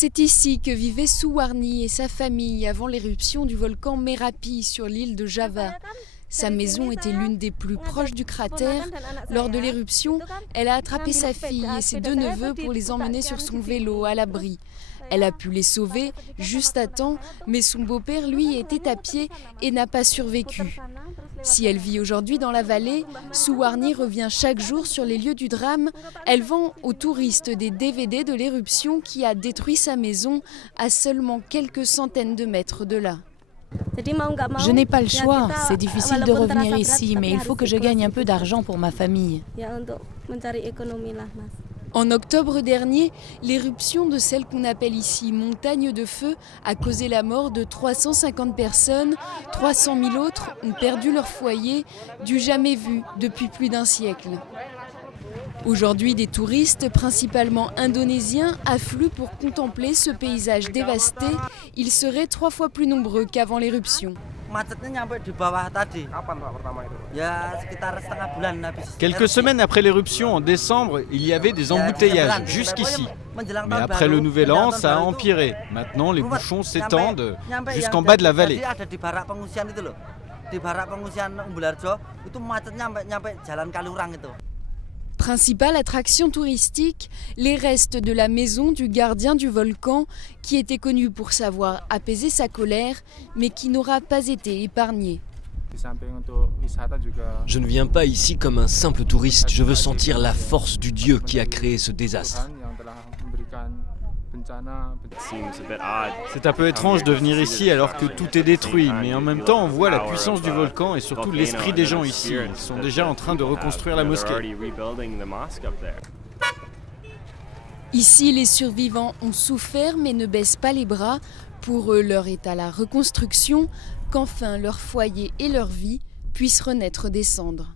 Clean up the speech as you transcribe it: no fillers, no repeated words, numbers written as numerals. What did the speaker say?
C'est ici que vivait Suwarni et sa famille avant l'éruption du volcan Merapi sur l'île de Java. Sa maison était l'une des plus proches du cratère. Lors de l'éruption, elle a attrapé sa fille et ses deux neveux pour les emmener sur son vélo à l'abri. Elle a pu les sauver juste à temps, mais son beau-père, lui, était à pied et n'a pas survécu. Si elle vit aujourd'hui dans la vallée, Suwarni revient chaque jour sur les lieux du drame. Elle vend aux touristes des DVD de l'éruption qui a détruit sa maison à seulement quelques centaines de mètres de là. Je n'ai pas le choix, c'est difficile de revenir ici, mais il faut que je gagne un peu d'argent pour ma famille. En octobre dernier, l'éruption de celle qu'on appelle ici montagne de feu a causé la mort de 350 personnes. 300 000 autres ont perdu leur foyer, du jamais vu depuis plus d'un siècle. Aujourd'hui, des touristes, principalement indonésiens, affluent pour contempler ce paysage dévasté. Ils seraient 3 fois plus nombreux qu'avant l'éruption. Quelques semaines après l'éruption, en décembre, il y avait des embouteillages jusqu'ici. Mais après le nouvel an, ça a empiré. Maintenant, les bouchons s'étendent jusqu'en bas de la vallée. Principale attraction touristique, les restes de la maison du gardien du volcan qui était connu pour savoir apaiser sa colère, mais qui n'aura pas été épargné. Je ne viens pas ici comme un simple touriste, je veux sentir la force du Dieu qui a créé ce désastre. C'est un peu étrange de venir ici alors que tout est détruit, mais en même temps on voit la puissance du volcan et surtout l'esprit des gens ici. Ils sont déjà en train de reconstruire la mosquée. Ici, les survivants ont souffert mais ne baissent pas les bras. Pour eux, l'heure est à la reconstruction, qu'enfin leur foyer et leur vie puissent renaître des cendres.